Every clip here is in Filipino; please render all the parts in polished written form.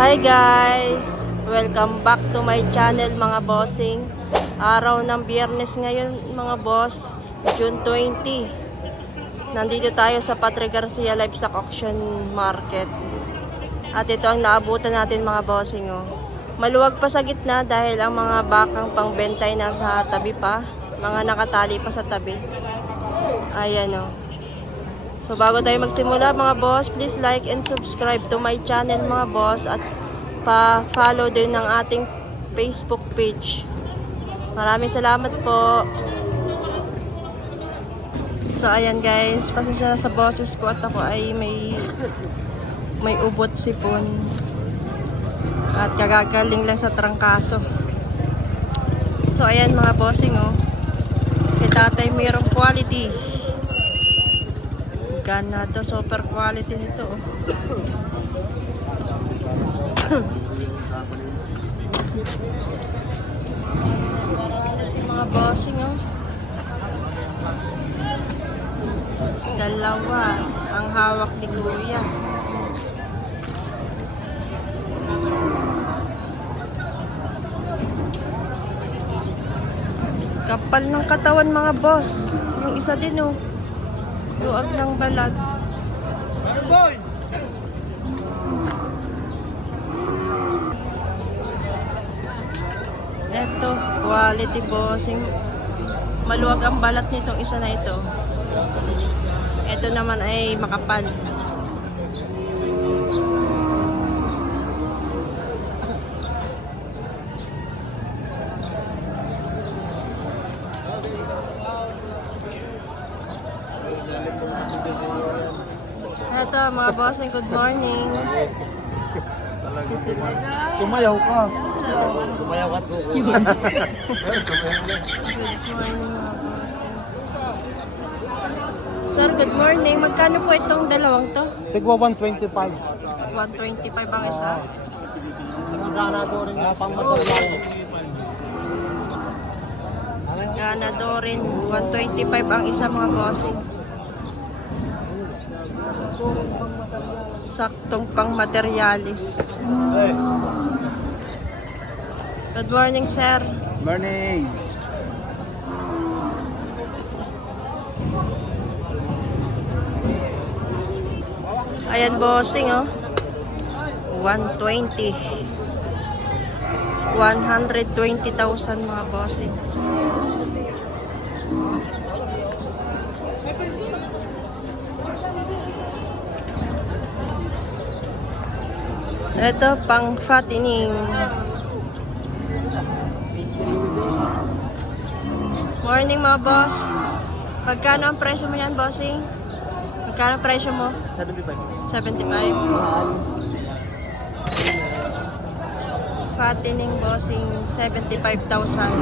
Hi guys! Welcome back to my channel mga bossing. Araw ng Biyernes ngayon mga boss, June 20. Nandito tayo sa Patri Garcia Livestock Auction Market. At ito ang naabutan natin mga bossing. Oh. Maluwag pa sa gitna dahil ang mga bakang pangbentay nasa tabi pa. Mga nakatali pa sa tabi. Ayan o. So bago tayo magsimula mga boss, please like and subscribe to my channel mga boss at pa-follow din ng ating Facebook page. Maraming salamat po. So ayan guys, pasensya sa boses ko at ako ay may ubot sipon. At kagagaling lang sa trangkaso. So ayan mga bossing oh. Kay tatay mayroong quality. Gana to, super quality nito oh. Mga bossing oh. Dalawa ang hawak ni Kuya. Kapal ng katawan mga boss. Yung isa din oh. Luag ng balat. Eto, quality bossing. Maluwag ang balat nitong isa na ito. Ito naman ay makapal. Ito mga bossing, good morning. Sumayaw ka. Sumayaw ka po. Good morning mga bossing. Sir, good morning. Magkano po itong dalawang to? Tigwa 125. 125 ang isa. Ganadorin na pang material. Ganadorin, 125 ang isa mga bossing. Saktong pang materialis. Good morning, sir. Morning. Ayan, bossing, oh. 120. 120,000 mga bossing. Ito, pang fattening. Morning mga boss. Magkano ang presyo mo yan, bossing? Magkano ang presyo mo? 75. 75. Fattening bossing, 75,000.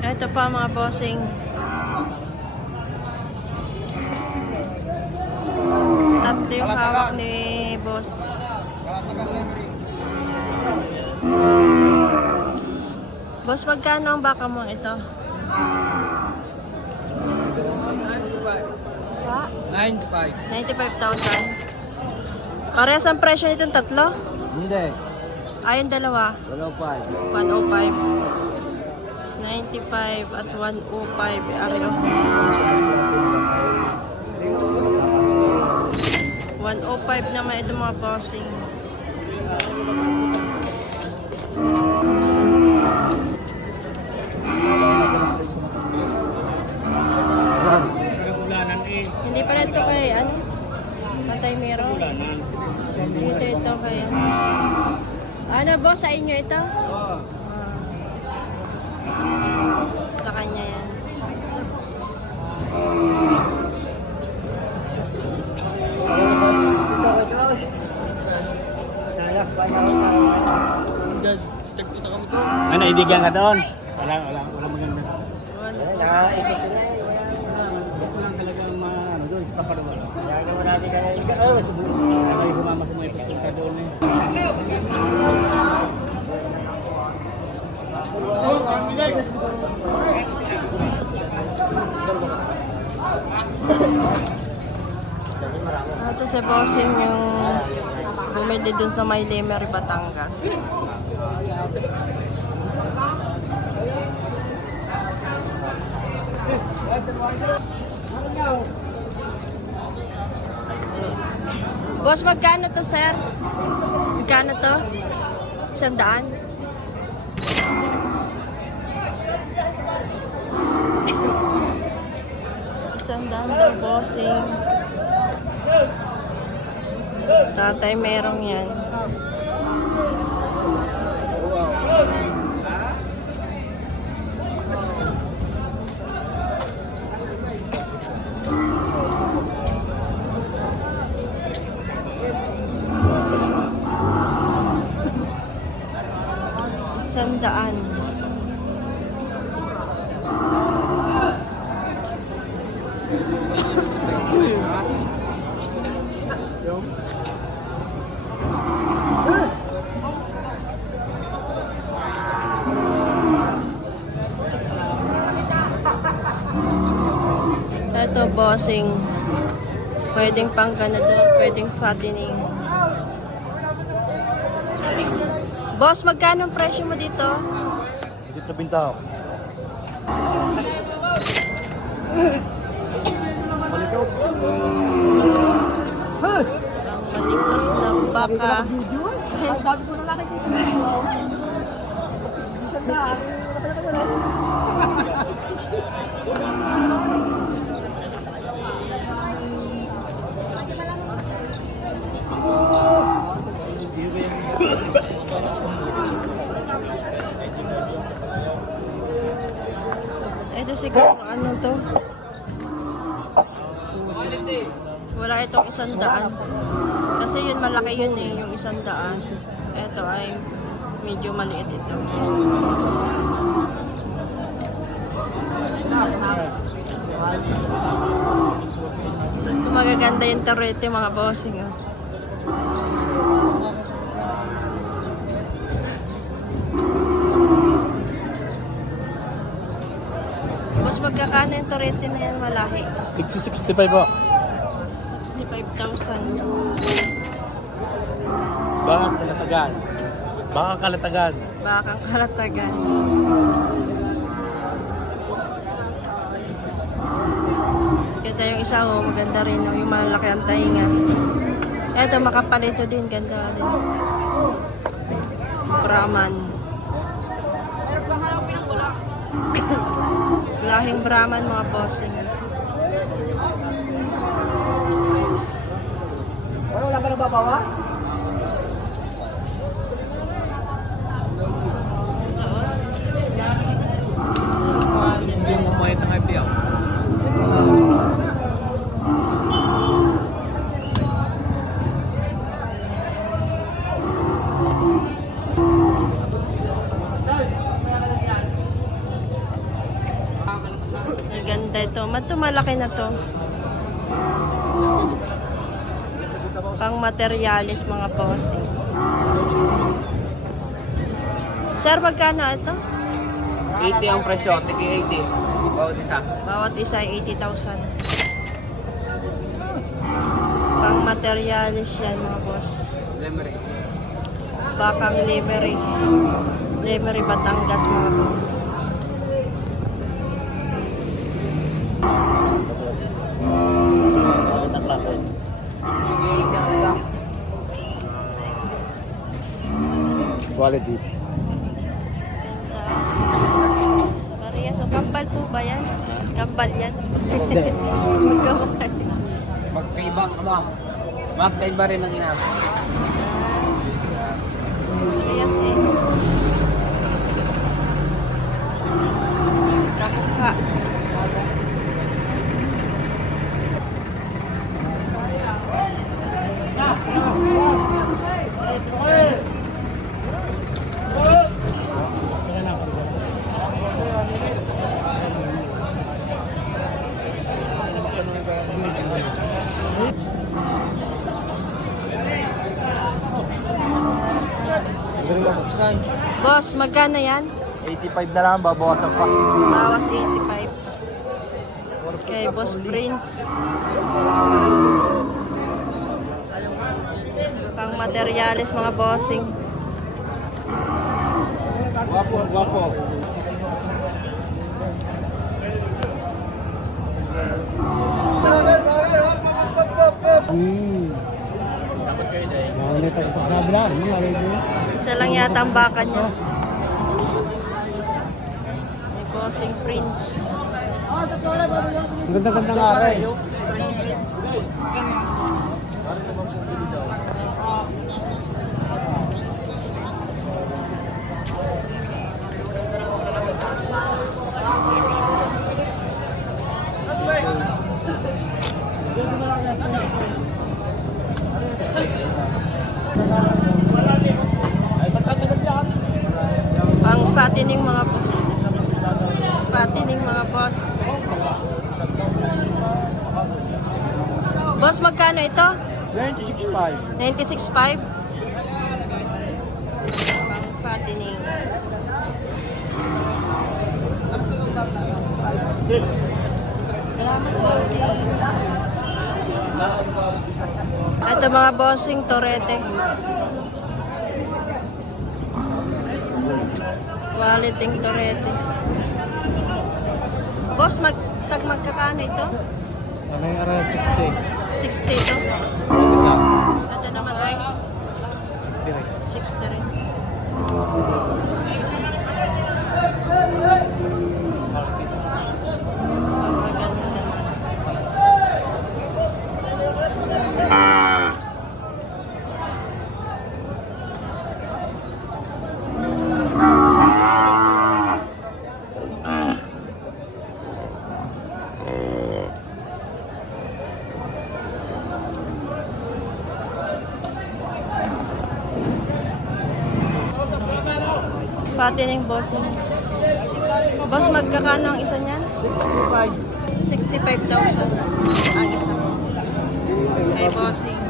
Ito pa mga bossing. Tatlo yung hawak ni boss. Boss, magkano ang baka mo ito? 95. 95,000. Parehas ang presyo nitong tatlo? Hindi. Ayun dalawa. 105. 105. 95 at 105 ariyo. 105 naman ito mga bossing. Hindi pa ito kay ano? Patay meron. Dito ito kay ano boss, sa inyo ito? Sa kanya yan. Ano, ibigyan ka doon? Wala maganda. ka pa naman. Kaya naman natin kaya subukan. Kaya sumama sa mga pupunta doon eh. Ito si Bossing yung bumili dun sa May Lemery, Batangas. Boss, magkano to, sir? Magkano to? 100? Sandaan daw, Bossing. Tatay, merong yan. Sandaan. Ito, Bossing. Pwedeng pang ganador, pwedeng fattening. Boss, magkano ang presyo mo dito? Higit na bintaw. Malikot. Ang malikot na baka. Ang dami ko na nakikita na ito. Isang daan. Ito siguro, ano to? Wala itong 100. Kasi yun, malaki yun eh, yung 100. Ito ay medyo maliit ito. Ito magaganda yung turete, mga bossing. Oh. Boss, magkakano yung turete na yan, malaki? 65 po. 65,000. Bakang kalatagan. Bakang kalatagan. Bakang kalatagan. Ganda yung isa, oh. Maganda rin, oh. Yung malaki ang tainga. Eto, makapal ito din. Ganda din. Brahman. Lahing Brahman, mga bossing. Wala ba nababawa? Hindi mo mo ito ng IPL. Ganda ito. Malaki na to. Pang materialis, mga posting. Sir, magkano ito? 80 ang presyo, tiki 80. Bawat isa. Bawat isa ay 80,000. Pang materialis yan, mga boss. Lemery. Bakang Lemery. Lemery, Batangas, mga boss. Quality. Maria, so kambal po ba yan? Kambal yan? Hindi. Magkabal. Magkaibang magkaiba rin ang ina. Marias eh. Kamukha. San. Boss, magkano yan? 85 na lang, babawasan pa. Bawas 85. Kay Boss Prince. Pang materialis mga bossing. Guwapo, guwapo. Dapat kayo dahil. Isa lang yata ang baka niya. May bossing Prince. Ang ganda-ganda nga rin. Pang fattening mga boss. Fattening mga boss. Boss, magkano ito? 96.5. 96.5. Pang fattening. Salamat bossing. Ito mga bossing, torete. Quality torete. Boss, magkakano ito? Ano yung aral 60? 60 ito. Isa. Ito naman ay 60 rin. Fattening bossing. Boss, magkakano ang isa niyan? 65. 65,000 ang isa. Kay bossing.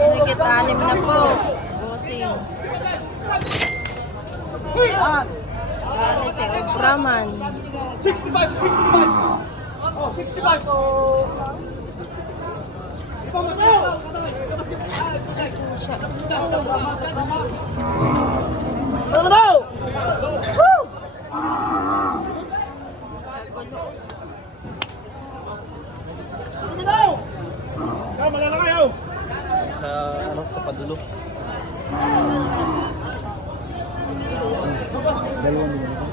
Higit 6 na po. Bossing. Ganito, Ultraman. 65. Oh, 65. Ano daw? Woo! Ano daw? Malala kayo. Sa padulo. Dalawang minuto.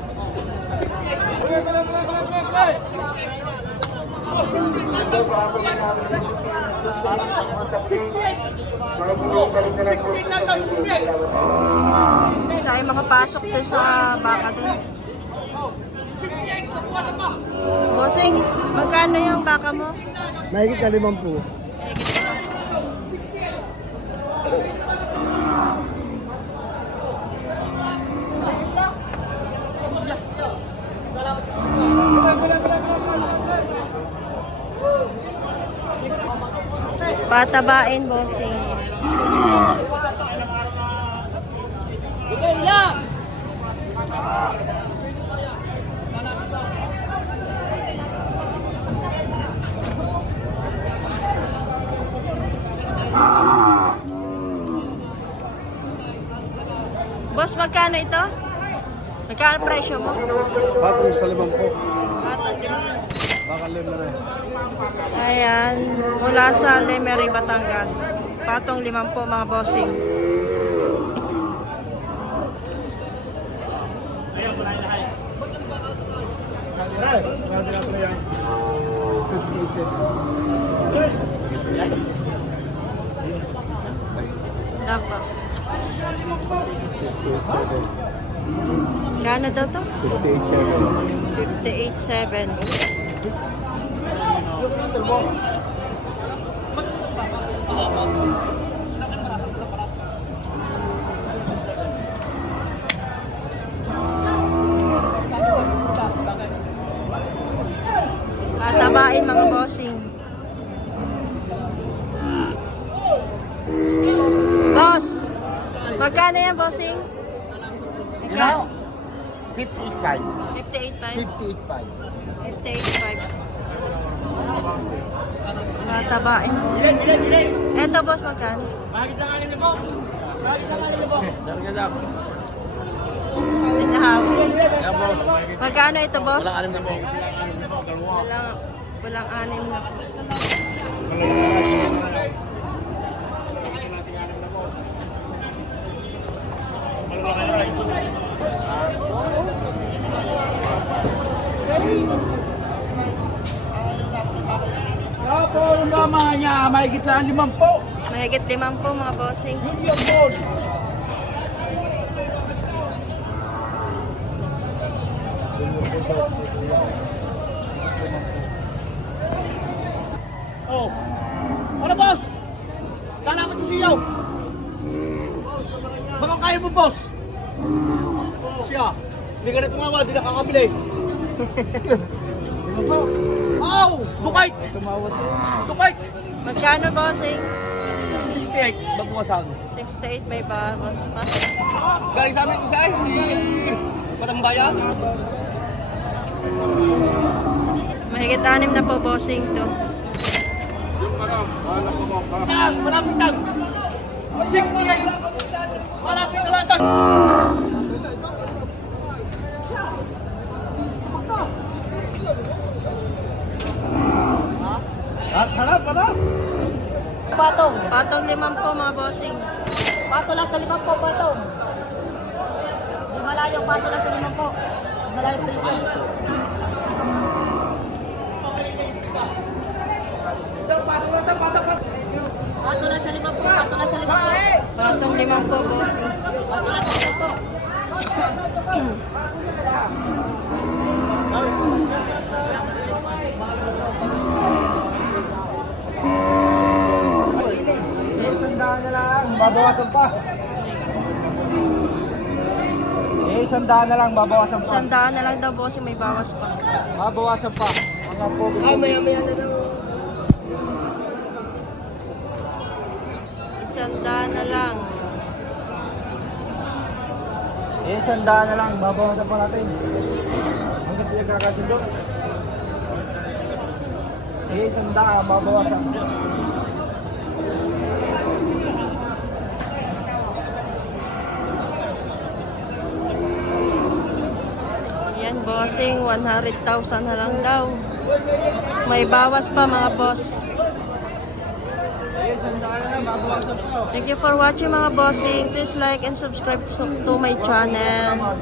Hindi tayo makapasok doon sa baka doon. Bossing, magkano yung baka mo? Mahigit na 50. Patabain, bossing. Boss, magkano ito? Magkano presyo mo? Patong sa 50. Patong 5. Baka rin. Ayan, mula sa Lemery, Batangas. Patong 5 mga bossing. Dapat. Kano daw to? 58,700. 58.7. Tabain mga bossing. Boss, magkano yan bossing? Ikaw? 58.5. 58.5. Tabain. Eto boss, magkano? Bakit lang alim na po? Bakit lang alim na po? Magkano ito boss? Walang anim na po. Walang anim na po. Opo, yung mama niya, mahigit lang 5 po. Mahigit 5 po mga bossing. Yun yung boss. Oh. Ano boss? Lalapat si Siyaw. Baka kaya mo boss. Siya. Hindi ka na tumawala, hindi nakakabili. Ow! Dukait! Dukait! Magkano bossing? 68, babukasan. 68 may bawas pa. Galing sa amin isa si Matambaya. Mahigit 6 na po bossing to. Tang, malapit tang. 68. Malapit na lang tang. Harap, harap. Patong. Patong 5 po mga bossing. Pato lang sa 5 po, patong. Di malayo, pato lang sa 5 po. Malayo po siya. Patong lang tang, patong. Pato lang sa 5 po, pato lang sa 5 po. Patong 5 po bossing. Pato lang sa 5 po. Sandaan na lang, babawasan pa. Sandaan na lang, babawasan pa. 100 na lang daw bossing, may bawas pa. Babawasan pa. Mga po. Maya na daw. 100 na lang. Sandaan na lang, babawasan pa natin. Hanggang tayo kakasundo. Sandaan, babawasan. Yan bossing, 100,000 na lang daw. May bawas pa mga boss. Sandaan na lang, babawasan pa. Thank you for watching mga bossing. Please like and subscribe to my channel.